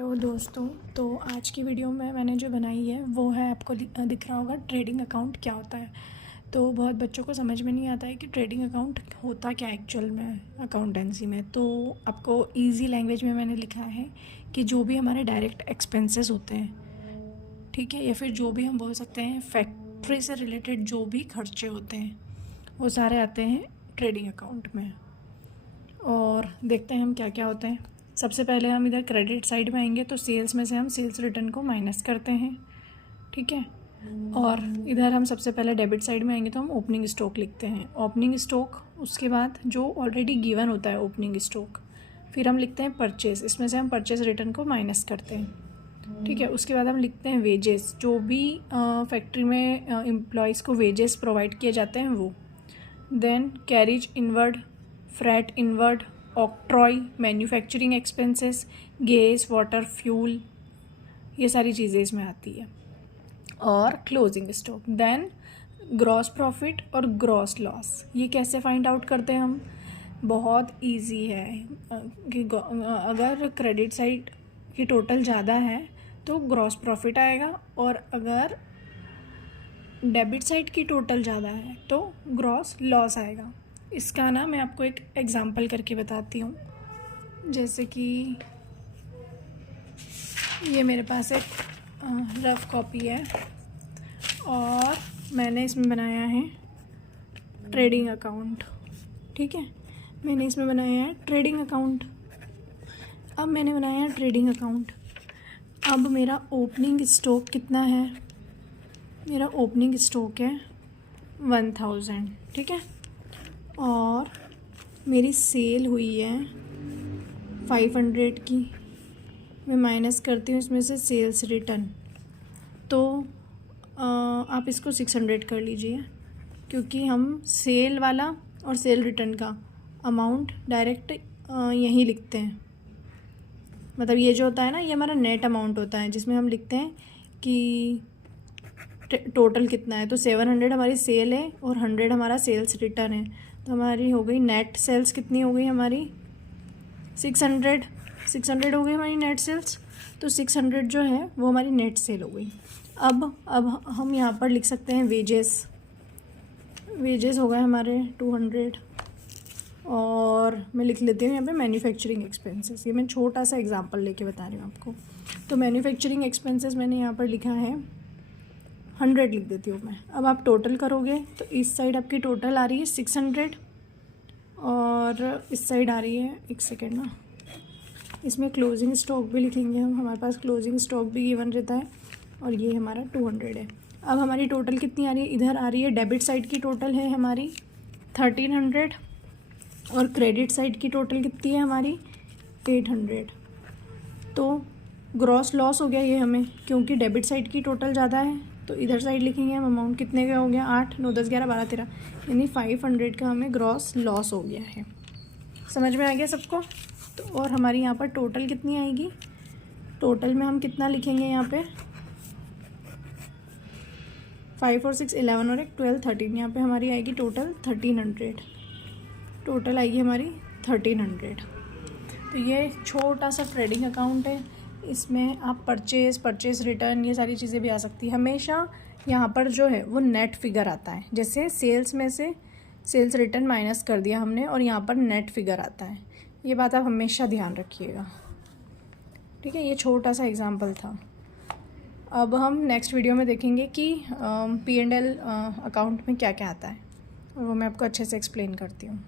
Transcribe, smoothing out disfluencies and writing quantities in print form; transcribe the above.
Hello दोस्तों, तो आज की वीडियो में मैंने जो बनाई है वो है, आपको दिख रहा होगा ट्रेडिंग अकाउंट क्या होता है। तो बहुत बच्चों को समझ में नहीं आता है कि ट्रेडिंग अकाउंट होता क्या एक्चुअल में अकाउंटेंसी में। तो आपको इजी लैंग्वेज में मैंने लिखा है कि जो भी हमारे डायरेक्ट एक्सपेंसेस होते हैं, ठीक है, या फिर जो भी हम बोल सकते हैं फैक्ट्री से रिलेटेड जो भी खर्चे होते हैं वो सारे आते हैं ट्रेडिंग अकाउंट में। और देखते हैं हम क्या क्या होते हैं। सबसे पहले हम इधर क्रेडिट साइड में आएंगे तो सेल्स में से हम सेल्स रिटर्न को माइनस करते हैं, ठीक है। और इधर हम सबसे पहले डेबिट साइड में आएंगे तो हम ओपनिंग स्टॉक लिखते हैं, ओपनिंग स्टॉक, उसके बाद जो ऑलरेडी गिवन होता है ओपनिंग स्टॉक, फिर हम लिखते हैं परचेज, इसमें से हम परचेज रिटर्न को माइनस करते हैं, ठीक है। उसके बाद हम लिखते हैं वेजेस, जो भी फैक्ट्री में एम्प्लॉयज़ को वेजेस प्रोवाइड किए जाते हैं वो। Then carriage inward, freight inward, octroi, manufacturing expenses, gas, water, fuel, ये सारी चीज़ें इसमें आती है। और closing stock. Then gross profit और ग्रॉस लॉस, ये कैसे फाइंड आउट करते हैं हम? बहुत इजी है कि अगर क्रेडिट साइड की टोटल ज़्यादा है तो ग्रॉस प्रॉफिट आएगा, और अगर डेबिट साइड की टोटल ज़्यादा है तो ग्रॉस लॉस आएगा। इसका ना मैं आपको एक एग्जांपल करके बताती हूँ। जैसे कि ये मेरे पास एक रफ़ कॉपी है और मैंने इसमें बनाया है ट्रेडिंग अकाउंट, ठीक है। मैंने इसमें बनाया है ट्रेडिंग अकाउंट। अब मैंने बनाया है ट्रेडिंग अकाउंट। अब मेरा ओपनिंग स्टॉक कितना है? मेरा ओपनिंग स्टॉक है 1000, ठीक है। और मेरी सेल हुई है 500 की। मैं माइनस करती हूँ इसमें से सेल्स रिटर्न, तो आप इसको 600 कर लीजिए, क्योंकि हम सेल वाला और सेल रिटर्न का अमाउंट डायरेक्ट यहीं लिखते हैं। मतलब ये जो होता है ना, ये हमारा नेट अमाउंट होता है, जिसमें हम लिखते हैं कि टोटल कितना है। तो 700 हमारी सेल है और 100 हमारा सेल्स रिटर्न है, तो हमारी हो गई नेट सेल्स कितनी हो गई हमारी? 600 हो गई हमारी नेट सेल्स। तो 600 जो है वो हमारी नेट सेल हो गई। अब हम यहाँ पर लिख सकते हैं वेजेस हो गए हमारे 200। और मैं लिख लेती हूँ यहाँ पे मैन्युफैक्चरिंग एक्सपेंसेस। ये मैं छोटा सा एग्जांपल लेके बता रही हूँ आपको। तो मैन्युफैक्चरिंग एक्सपेंसेस मैंने यहाँ पर लिखा है 100, लिख देती हूँ मैं। अब आप टोटल करोगे तो इस साइड आपकी टोटल आ रही है 600 और इस साइड आ रही है, एक सेकेंड ना, इसमें क्लोजिंग स्टॉक भी लिखेंगे हम। हमारे पास क्लोजिंग स्टॉक भी गिवन रहता है, और ये हमारा 200 है। अब हमारी टोटल कितनी आ रही है? इधर आ रही है डेबिट साइड की टोटल है हमारी 1300, और क्रेडिट साइड की टोटल कितनी है हमारी 800। तो ग्रॉस लॉस हो गया ये हमें, क्योंकि डेबिट साइड की टोटल ज़्यादा है। तो इधर साइड लिखेंगे हम अमाउंट कितने का हो गया, 8, 9, 10, 11, 12, 13, यानी 500 का हमें ग्रॉस लॉस हो गया है। समझ में आ गया सबको? तो और हमारी यहाँ पर टोटल कितनी आएगी? टोटल में हम कितना लिखेंगे यहाँ पे? 5 और 6 11 और 1 12 13, यहाँ पे हमारी आएगी टोटल 1300। टोटल आएगी हमारी 1300। तो ये छोटा सा ट्रेडिंग अकाउंट है। इसमें आप परचेज रिटर्न, ये सारी चीज़ें भी आ सकती है। हमेशा यहाँ पर जो है वो नेट फिगर आता है। जैसे सेल्स में से सेल्स रिटर्न माइनस कर दिया हमने और यहाँ पर नेट फिगर आता है। ये बात आप हमेशा ध्यान रखिएगा, ठीक है। ये छोटा सा एग्जांपल था। अब हम नेक्स्ट वीडियो में देखेंगे कि P&L अकाउंट में क्या क्या आता है, और वो मैं आपको अच्छे से एक्सप्लेन करती हूँ।